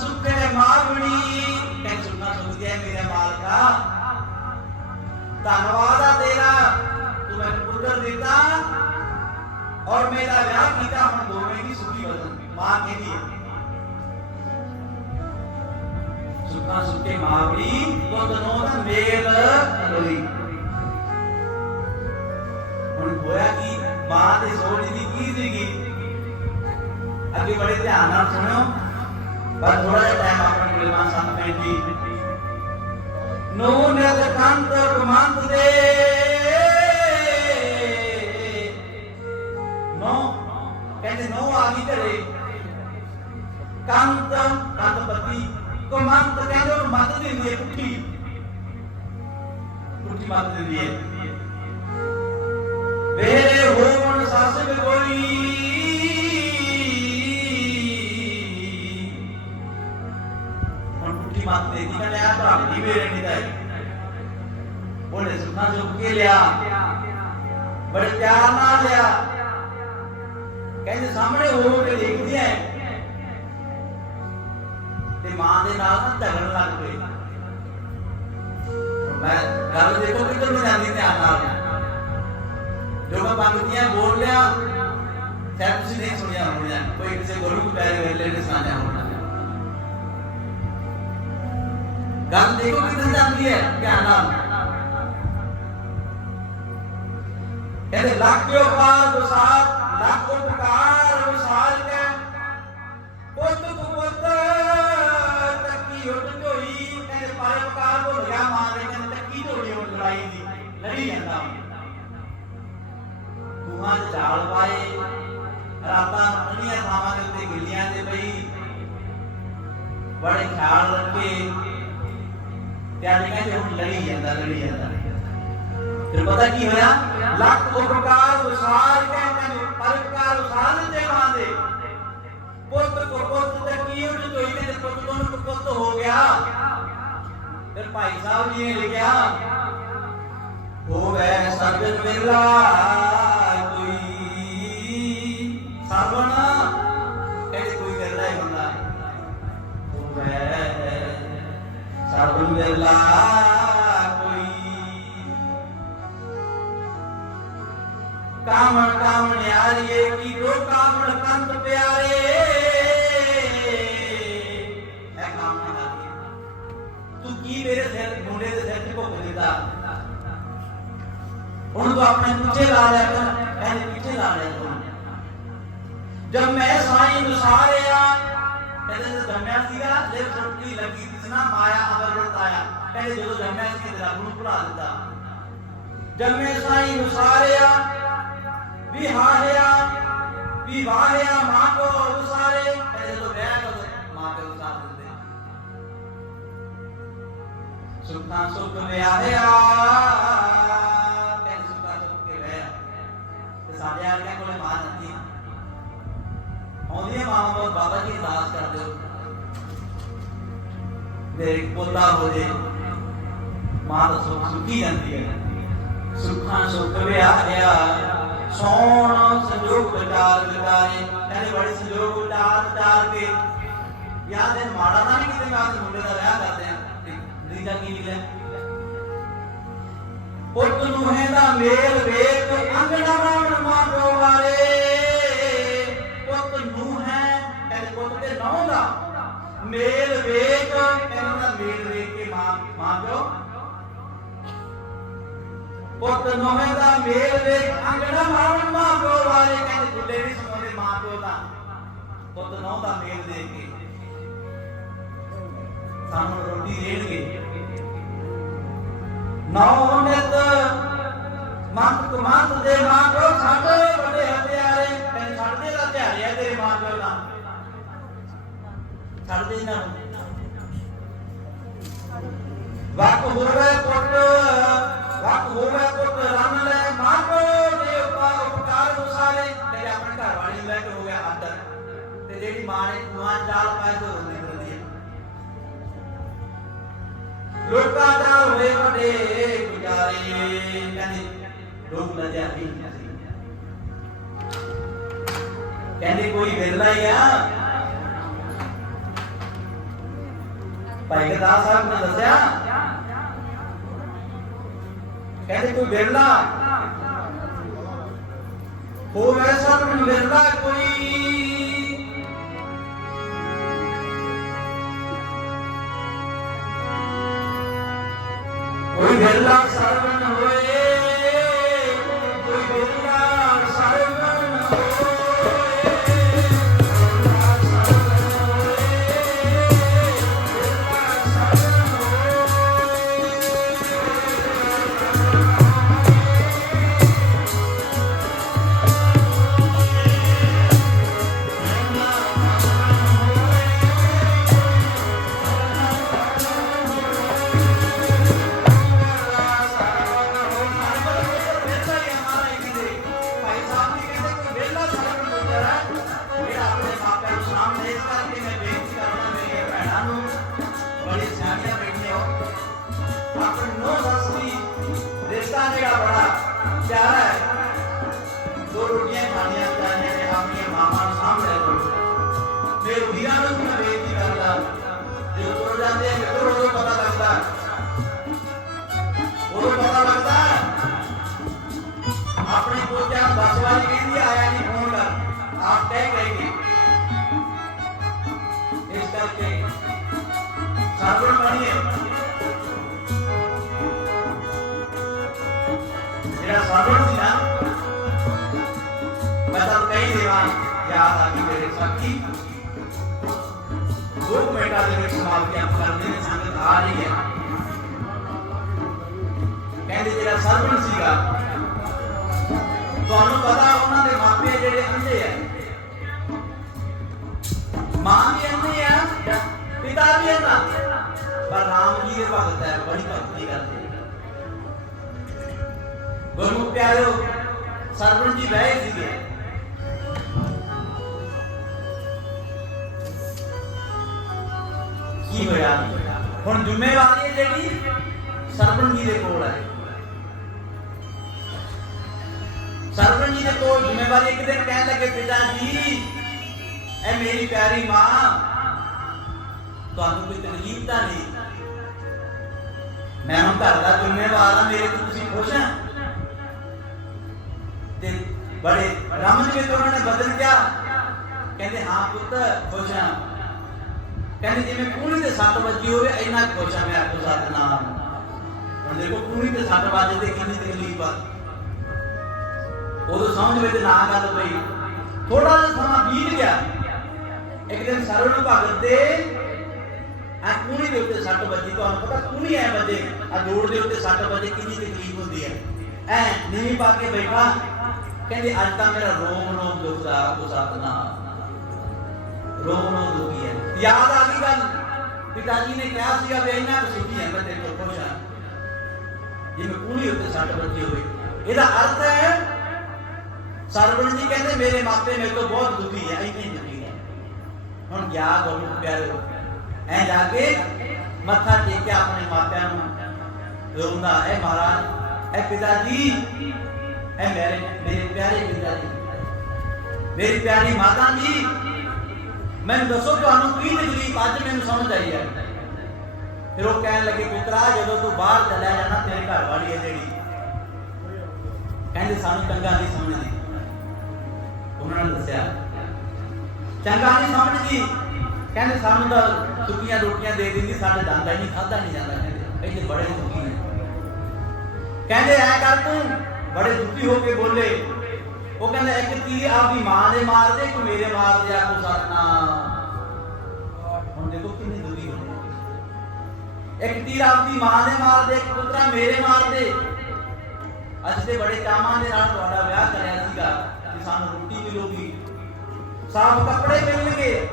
ਸੁਖੇ ਮਾਵਣੀ ਕਹਿੰਦੇ ਸੁਖਣਾ ਸੁਖ ਗਿਆ ਮੇਰੇ ਮਾਲਕਾ। ਧੰਨਵਾਦ ਆ ਤੇਰਾ। ਤੂੰ ਮੈਨੂੰ ਪੁੱਤਰ ਦਿੱਤਾ। ਔਰ ਮੇਰਾ ਵਿਆਹ ਕੀਤਾ, ਹੁਣ ਦੋਵੇਂ ਦੀ ਸੁਖੀ ਬਦਲ। ਮਾਂ ਕਹਿੰਦੀ ਹੈ। ਸੁਖਣਾ ਸੁਖੇ ਮਾਵਣੀ ਉਹ ਦੋਨੋਂ ਦਾ ਮੇਲ ਹੋਈ ਹੁਣ ਹੋਇਆ ਕੀ? ਮਾਂ ਦੀ ਸੋਚ ਦੀ ਕੀ ਸੀਗੀ? ਅੱਗੇ ਬੜੇ ਧਿਆਨ ਨਾਲ ਸੁਣਿਓ। ਪਰ ਥੋੜਾ ਜਿਹਾ ਟਾਈਮ ਆਪਣੇ ਕੋਲ ਮਾਂ ਸੰਤ ਭੈਣ ਹੁਣ ਪੁੱਠੀ ਮਤ ਦੇ ਦੀ ਕਹਿੰਦੇ ਆ? ਭਰਾ ਦੀ ਵੇਰੇ ਨਹੀਂ ਦਾ ਉਹਨੇ ਸੁਖਾਂ ਚੁੱਕ ਕਹਿੰਦੇ ਸਾਹਮਣੇ ਹੋ ਕੇ ਦੇਖਦੀ ਐ ਤੇ ਮਾਂ ਦੇ ਨਾਲ ਨਾ ਝਗੜਨ ਲੱਗ ਪਈ ਮੈਂ ਗੱਲ ਦੇਖੋ ਕਿੱਧਰ ਨੂੰ ਜਾਂਦੀ ਧਿਆਨ ਨਾਲ। ਜੋ ਮੈਂ ਪੰਗਤੀਆਂ ਬੋਲ ਲਿਆ, ਸ਼ਾਇਦ ਤੁਸੀਂ ਨਹੀਂ ਸੁਣਿਆ ਹੋਣਾ ਕੋਈ ਕਿਸੇ ਗੁਰੂ ਨੂੰ ਪੈਰ ਵੇਲੇ ਨੇ ਸੁਣਾਇਆ ਹੋਣਾ ਗੱਲ ਦੇਖੋ ਕਿੱਧਰ ਜਾਂਦੀ ਹੈ? ਧਿਆਨ ਨਾਲ। ਕਹਿੰਦੇ, ਲੱਖਿਓ ਪਾਰ ਵਿਸਾਰ, ਲੱਖ ਉਪਕਾਰ ਵਿਸਾਰ ਕੇ। ਪੁੱਤ ਤੂੰ ਪੁੱਤ ਤੱਕੀ ਉੱਡ ਢੋਈ। ਕਹਿੰਦੇ ਪਰਉਪਕਾਰ ਭੁੱਲ ਗਿਆ ਮਾਂ ਦੇ ਕਹਿੰਦੇ ਤੱਕੀ ਢੋਈ ਹੁਣ ਲੜਾਈ ਦੀ। ਜਾਂਦਾ ਕੁਹਾਂ ਚ ਪਾਏ। ਰਾਤਾਂ ਅੰਨੀਆਂ ਥਾਵਾਂ ਦੇ ਉੱਤੇ ਗਿੱਲੀਆਂ ਦੇ ਪਈ। ਬੜੇ ਖਿਆਲ ਰੱਖੇ। ਤੇ ਅੱਜ ਕਹਿੰਦੇ ਹੁਣ ਲੜੀ ਜਾਂਦਾ ਲੜੀ ਜਾਂਦਾ। ਫਿਰ ਪਤਾ ਕੀ ਹੋਇਆ? ਲੱਖ ਉਪਕਾਰ ਉਸਾਰ ਕਹਿੰਦੇ ਪਰਉਪਕਾਰ ਉਸਾਰ ਤੇ ਮਾਂ ਪੁੱਤ ਕੋ ਪੁੱਤ ਤੇ ਕੀ ਉੱਡ ਢੋਈ ਕਹਿੰਦੇ ਪੁੱਤ ਤੋਂ ਪੁੱਤ ਹੋ ਗਿਆ। ਫਿਰ ਭਾਈ ਸਾਹਿਬ ਜੀ ਨੇ ਲਿਖਿਆ ਹੋਵੇ ਸਰਬਨ ਵੇਲਾ ਕੋਈ, ਸਰਵਣ ਸਰਬਨ ਵੇਲਾ ਕੋਈ ਕਾਮਣ ਕਾਮਣ ਯਾਰੀਏ ਕੀ ਰੋ ਕਾਮਣ ਕੰਤ ਪਿਆਰੇ ਇਹ ਕਾਮਣ ਕਰਦੀ ਤੂੰ ਕੀ ਮੇਰੇ ਸਿਰ ਮੁੰਡੇ ਦੇ ਸਿਰ ਤੇ ਭੁੱਖ ਦਿੱਤਾ ਹੁਣ ਤੂੰ ਆਪਣੇ ਪਿੱਛੇ ਲਾ ਲਿਆ ਕਰ ਇਹਦੇ ਪਿੱਛੇ ਲਾ ਲਿਆ ਕਹਿੰਦੇ ਜਦੋਂ ਜੰਮਿਆ ਸੀਗਾ, ਜੇ ਸੁੱਟੀ ਲੱਗੀ ਸੀ ਮਾਇਆ ਅਵਰਤ ਆਇਆ ਕਹਿੰਦੇ ਜਦੋਂ ਜੰਮਿਆ ਸੀ ਤੇ ਰੱਬ ਨੂੰ ਭੁਲਾ ਦਿੱਤਾ। ਜੰਮੇ ਸਾਈਂ ਨਸਾਰਿਆ ਵਿਹਾਰਿਆ ਵਿਵਾਹਿਆ ਮਾਂ ਕੋ ਉਸਾਰੇ ਕਹਿੰਦੇ ਜਦੋਂ ਵਿਆਹ ਕਰ ਮਾਂ ਕੋ ਉਸਾਰ ਦਿੰਦੇ। ਸੁਖਾਂ ਸੁਖ ਵਿਆਹਿਆ ਕਹਿੰਦੇ ਸੁਖਾਂ ਸੁਖ ਕੇ ਵਿਆਹ ਤੇ ਸਾਡੇ ਆ ਕੋਲੇ ਮਾਂ ਨਹੀਂ ਆਉਂਦੀ ਹੈ ਬਾਬਾ ਜੀ ਅਰਦਾਸ ਕਰਦੇ ਹੋ ਮੇਰੇ ਪੋਤਾ ਹੋ ਜੇ, ਮਾਂ ਦਾ ਸੁਖ ਸੁਖੀ ਜਾਂਦੀ ਹੈ? ਸੁਖਾਂ ਸੁਖ ਵਿਆਹਿਆ ਸੋਣ ਸੰਜੋਗ ਵਿਚਾਰ ਵਿਚਾਰੇ, ਕਹਿੰਦੇ ਬੜੇ ਸੰਜੋਗ ਵਿਚਾਰ ਵਿਚਾਰ ਕੇ। ਯਾਦ ਹੈ ਮਾੜਾ ਤਾਂ ਨਹੀਂ ਕਿਤੇ ਮੈਂ ਮੁੰਡੇ ਦਾ ਵਿਆਹ ਕਰਦੇ ਆ ਰੀਤਾ ਕੀ ਨਿਕਲਿਆ ਪੁੱਤ ਨੂੰ ਹੈ ਦਾ ਮੇਲ ਵੇਖ ਮੇਲ ਵੇਖ ਕਹਿੰਦਾ ਦਾ ਮੇਲ ਵੇਖ ਕੇ ਮਾਂ ਮਾਂ ਪਿਓ। ਪੁੱਤ ਨੋਵੇਂ ਦਾ ਮੇਲ ਵੇਖ, ਅੰਗਣਾ ਰਾਵਣ ਮਾਪੋ ਵਾਲੇ, ਕਹਿੰਦੇ ਬੁੱਲੇ ਵੀ ਸੁਣਦੇ ਮਾਂ ਪਿਓ ਦਾ ਪੁੱਤ ਨੌ ਦਾ ਮੇਲ ਦੇਖ ਕੇ ਸਾਨੂੰ ਰੋਟੀ ਦੇਣਗੇ। ਨੌ ਨਿਤ ਮੰਤ ਕੁਮੰਤ ਦੇ ਮਾਂ ਕੋ ਸਾਡੇ ਵੱਡੇ ਹਥਿਆਰੇ ਕਹਿੰਦੇ ਛੱਡਦੇ ਦਾ ਹਥਿਆਰੇ ਆ ਤੇਰੇ ਮਾਂ ਪਿਓ ਦਾ ਛੱਡਦੇ ਇਹਨਾਂ ਨੂੰ ਵਕ ਹੋਵੇ ਪੁੱਤ ਵਕ ਹੋਵੇ ਪੁੱਤ ਰੰਨ ਲੈ ਮਾਂ ਦੇ ਉਪਾਰ ਉਪਕਾਰ ਉਸਾਰੇ ਤੇ ਆਪਣੇ ਘਰ ਵਾਲੀ ਲੈ ਕੇ ਹੋ ਗਿਆ ਆਦਰ ਤੇ ਜਿਹੜੀ ਮਾਂ ਨੇ ਕੁਆਂ ਚਾਲ ਪਾਏ ਤੋਂ ਰੋਂਦੀ ਫਿਰਦੀ ਹੈ ਲੋਕਾਂ ਦਾ ਹੋਏ ਵੱਡੇ ਗੁਜ਼ਾਰੇ ਕਹਿੰਦੇ ਲੋਕ ਨਜ਼ਰ ਵੀ ਕਹਿੰਦੇ ਕੋਈ ਵਿਰਲਾ ਹੀ ਆ। ਭਾਈ ਗਦਾਸ ਸਾਹਿਬ ਨੇ ਦੱਸਿਆ। ਕਹਿੰਦੇ ਕੋਈ ਵਿਰਲਾ। ਹੋਵੇ ਸਭ ਨੂੰ ਕੋਈ ਕੋਈ ਮੇਰੇ ਵੀਰਾਂ ਨੂੰ ਮੈਂ ਬੇਨਤੀ ਕਰਦਾ, ਜੇ ਉਤਰ ਜਾਂਦੇ ਆ ਮਿੱਤਰ ਉਦੋਂ ਪਤਾ ਲੱਗਦਾ। ਉਦੋਂ ਪਤਾ ਲੱਗਦਾ। ਆਪਣੇ ਕੋਚਾਂ ਦਸ ਵਾਰੀ ਕਹਿੰਦੀ, ਆਇਆ ਨਹੀਂ ਫੋਨ ਕਰ। ਆਪ ਕਹਿ ਗਏ ਇਸ ਕਰਕੇ ਸਰਵਣ ਬਣੀਏ ਮੈਂ ਯਾਦ ਆ ਗਈ ਮੇਰੇ ਸਾਥੀ। ਦੋ ਮਿੰਟਾਂ ਦੇ ਵਿੱਚ ਸਮਾਪਤੀਆਂ ਕਰਨੇ ਨੇ, ਸੰਗਤ ਆ ਰਹੀ ਹੈ। ਕਹਿੰਦੇ ਜਿਹੜਾ ਸਰਵਣ ਸੀਗਾ, ਤੁਹਾਨੂੰ ਪਤਾ ਉਹਨਾਂ ਦੇ ਮਾਪੇ ਜਿਹੜੇ ਅੰਧੇ ਆ। ਮਾਂ ਵੀ ਅੰਧੇ ਆ, ਪਿਤਾ ਵੀ ਅੰਧਾ ਪਰ ਰਾਮ ਜੀ ਦੇ ਭਗਤ ਹੈ, ਬੜੀ ਭਗਤੀ ਕਰਦੇ ਗੁਰੂ ਪਿਆਰਿਓ, ਸਰਵਣ ਜੀ ਬਹਿ ਸੀਗੇ। ਕੀ ਹੋਇਆ? ਹੁਣ ਜ਼ਿੰਮੇਵਾਰੀ ਹੈ ਜਿਹੜੀ ਸਰਵਣ ਜੀ ਦੇ ਕੋਲ ਹੈ। ਸਰਵਣ ਜੀ ਦੇ ਕੋਲ ਜ਼ਿੰਮੇਵਾਰੀ ਇੱਕ ਦਿਨ ਕਹਿਣ ਲੱਗੇ, ਪਿਤਾ ਜੀ, ਇਹ ਮੇਰੀ ਪਿਆਰੀ ਮਾਂ, ਤੁਹਾਨੂੰ ਕੋਈ ਤਕਲੀਫ ਤਾਂ ਨਹੀਂ? ਮੈਂ ਹੁਣ ਘਰ ਦਾ ਜ਼ਿੰਮੇਵਾਰ ਹਾਂ, ਮੇਰੇ ਤੋਂ ਤੁਸੀਂ ਖੁਸ਼ ਆ ਤੇ ਬੜੇ ਰਮਨ ਵਿੱਚ ਉਹਨਾਂ ਨੇ ਬਦਲ ਗਿਆ ਕਹਿੰਦੇ, ਹਾਂ ਪੁੱਤ, ਖੁਸ਼ ਹਾਂ। ਕਹਿੰਦੇ ਜਿਵੇਂ ਕੂਣੀ ਤੇ ਸੱਟ ਵੱਜੀ ਹੋਵੇ, ਇੰਨਾ ਖੁਸ਼ ਆ ਮੈਂ ਆਪੋ ਸਾਥ ਨਾਮ ਹੁਣ ਦੇਖੋ ਕੂਣੀ ਤੇ ਸੱਟ ਵੱਜਦੇ ਕਿੰਨੀ ਤਕਲੀਫ ਆ ਉਦੋਂ ਸਮਝ ਵਿੱਚ ਨਾ ਗੱਲ ਪਈ। ਥੋੜਾ ਜਿਹਾ ਸਮਾਂ ਬੀਤ ਗਿਆ। ਇੱਕ ਦਿਨ ਸਰਵਣ ਭਗਤ ਦੇ ਆ ਕੂਣੀ ਦੇ ਉੱਤੇ ਸੱਟ ਵੱਜੀ। ਤੁਹਾਨੂੰ ਪਤਾ ਕੂਣੀ ਐ ਵੱਜੇ। ਆ ਜੋੜ ਦੇ ਉੱਤੇ ਸੱਟ ਵੱਜੇ, ਕਿੰਨੀ ਤਕਲੀਫ ਹੁੰਦੀ ਹੈ। ਐ ਨੀਵੀਂ ਪਾ ਕੇ ਬੈਠਾ। ਕਹਿੰਦੇ, ਅੱਜ ਤਾਂ ਮੇਰਾ ਰੋਮ ਰੋਮ ਦੁਖਦਾ ਉਹ ਸਤਨਾਮ ਰੋਮ ਰੋਮ ਦੁਖੀ ਹੈ। ਯਾਦ ਆ ਗਈ ਗੱਲ? ਪਿਤਾ ਜੀ ਨੇ ਕਿਹਾ ਸੀਗਾ ਵੀ ਇੰਨਾ ਕੁ ਸੁਖੀ ਹੈ, ਮੈਂ ਤੇਰੇ ਤੋਂ ਖੁਸ਼ ਜਿਵੇਂ ਕੂਣੀ ਉੱਤੇ ਸੱਟ ਵੱਜੀ ਹੋਵੇ। ਇਹਦਾ ਅਰਥ ਹੈ ਸਰਵਣ ਜੀ ਕਹਿੰਦੇ ਮੇਰੇ ਮਾਪੇ ਮੇਰੇ ਤੋਂ ਬਹੁਤ ਦੁਖੀ ਹੈ, ਇੰਨੇ ਦੁਖੀ ਹੈ। ਹੁਣ ਗਿਆ ਗੁਰੂ ਪਿਆਰਿਓ ਐ ਜਾ ਕੇ ਮੱਥਾ ਟੇਕਿਆ ਆਪਣੇ ਮਾਪਿਆਂ ਨੂੰ ਰੋਂਦਾ ਹੈ, ਮਹਾਰਾਜ, ਐ ਪਿਤਾ ਜੀ ਐ ਮੇਰੇ ਮੇਰੇ ਪਿਆਰੇ ਪਿਤਾ ਜੀ ਮੇਰੀ ਪਿਆਰੀ ਮਾਤਾ ਜੀ ਮੈਨੂੰ ਦੱਸੋ ਤੁਹਾਨੂੰ ਕੀ ਤਕਲੀਫ ਅੱਜ ਮੈਨੂੰ ਸਮਝ ਆਈ ਹੈ। ਫਿਰ ਉਹ ਕਹਿਣ ਲੱਗੇ, ਪੁੱਤਰਾ, ਜਦੋਂ ਤੂੰ ਬਾਹਰ ਚਲਾ ਜਾਣਾ, ਤੇਰੇ ਘਰ ਵਾਲੀ ਹੈ ਜਿਹੜੀ। ਕਹਿੰਦੇ, ਸਾਨੂੰ ਚੰਗਾ ਨਹੀਂ ਸਮਝਦੀ। ਉਹਨਾਂ ਨੇ ਦੱਸਿਆ, ਚੰਗਾ ਨਹੀਂ ਸਮਝਦੀ। ਕਹਿੰਦੇ, ਸਾਨੂੰ ਤਾਂ ਸੁੱਕੀਆਂ ਰੋਟੀਆਂ ਦੇ ਦਿੰਦੀ, ਸਾਡੇ ਜਾਂਦਾ ਹੀ ਨਹੀਂ ਖਾਦਾ ਨਹੀਂ ਜਾਂਦਾ, ਕਹਿੰਦੇ। ਕਹਿੰਦੇ, ਬੜੇ ਦੁਖੀ ਨੇ। ਕਹਿੰਦੇ, ਐ ਕਰ ਤੂੰ, ਬੜੇ ਦੁਖੀ ਹੋ ਕੇ ਬੋਲੇ ਉਹ ਕਹਿੰਦਾ ਇੱਕ ਤੀਰ ਆਪਦੀ ਮਾਂ ਦੇ ਮਾਰ ਦੇ ਇੱਕ ਮੇਰੇ ਮਾਰ ਦਿਆ ਕੋ ਸਤਨਾਮ। ਹੁਣ ਦੇਖੋ ਕਿੰਨੀ ਦੁਖੀ ਹੋਣੀ ਇੱਕ ਤੀਰ ਆਪਦੀ ਮਾਂ ਦੇ ਮਾਰ ਦੇ ਪੁੱਤਰਾ ਮੇਰੇ ਮਾਰ ਦੇ ਅੱਜ ਤੇ ਬੜੇ ਚਾਵਾਂ ਦੇ ਨਾਲ ਤੁਹਾਡਾ ਵਿਆਹ ਕਰਿਆ ਸੀਗਾ ਕਿ ਸਾਨੂੰ ਰੋਟੀ ਮਿਲੂਗੀ। ਸਾਫ਼ ਕੱਪੜੇ ਮਿਲਣਗੇ।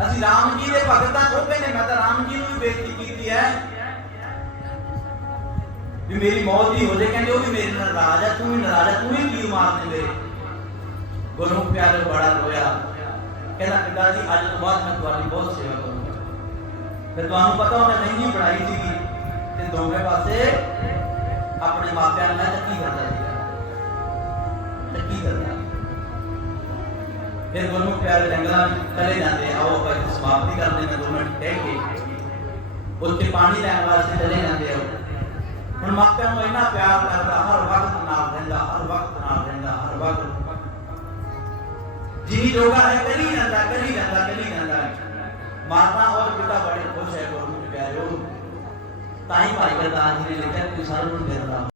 ਅਸੀਂ ਰਾਮ ਜੀ ਦੇ ਭਗਤਾਂ ਤਾਂ ਉਹ ਕਹਿੰਦੇ ਮੈਂ ਤਾਂ ਰਾਮ ਜੀ ਨੂੰ ਵੀ ਬੇਨਤੀ ਕੀਤੀ ਹੈ। ਵੀ ਮੇਰੀ ਮੌਤ ਹੀ ਹੋ ਜਾਏ, ਕਹਿੰਦੇ ਉਹ ਵੀ ਮੇਰੇ ਨਾਲ ਨਾਰਾਜ਼ ਹੈ ਤੂੰ ਵੀ ਨਾਰਾਜ਼ ਹੈ ਤੂੰ ਹੀ ਕੀ ਮਾਰਦੇ ਮੇਰੇ ਗੁਰੂ ਪਿਆਰੇ ਬੜਾ ਰੋਇਆ। ਕਹਿੰਦਾ ਪਿਤਾ ਜੀ ਅੱਜ ਤੋਂ ਬਾਅਦ ਮੈਂ ਤੁਹਾਡੀ ਬਹੁਤ ਸੇਵਾ ਕਰੂੰਗਾ। ਫਿਰ ਤੁਹਾਨੂੰ ਪਤਾ ਉਹਨੇ ਨਹੀਂ ਪੜਾਈ ਸੀਗੀ, ਤੇ ਦੋਵੇਂ ਪਾਸੇ ਆਪਣੇ ਮਾਪਿਆਂ ਨਾਲ ਤਾਂ ਕੀ ਕਰਦਾ ਸੀਗਾ। ਤਾਂ ਕਰਦਾ। ਫਿਰ ਗੁਰਮੁਖ ਪਿਆਰੇ ਜੰਗਲਾਂ ਵਿੱਚ ਚਲੇ ਜਾਂਦੇ ਆਓ ਆਪਾਂ ਸਮਾਪਤੀ ਕਰਦੇ ਮੈਂ ਦੋ ਮਿੰਟ ਕਹਿ ਕੇ। ਉੱਥੇ ਪਾਣੀ ਲੈਣ ਵਾਸਤੇ ਚਲੇ ਜਾਂਦੇ ਹੋ ਮਾਪਿਆਂ ਨੂੰ ਇੰਨਾ ਪਿਆਰ ਕਰਦਾ ਹਰ ਵਕਤ ਨਾਲ ਰਹਿੰਦਾ, ਹਰ ਵਕਤ ਨਾਲ ਰਹਿੰਦਾ, ਹਰ ਵਕਤ ਜਿਨੀ ਜੋਗਾ ਹੈ, ਕਰੀ ਜਾਂਦਾ ਕਰੀ ਜਾਂਦਾ ਕਰੀ ਜਾਂਦਾ। ਮਾਤਾ ਔਰ ਪਿਤਾ ਬੜੇ ਖੁਸ਼ ਹੈ, ਗੁਰਮੁਖ ਪਿਆਰਿਓ। ਤਾਂ ਹੀ ਭਾਈ ਗੁਰਦਾਸ ਜੀ ਨੇ ਲਿਖਿਆ ਕਿ ਸਰਵ ਨੂੰ ਦਿੰਦਾ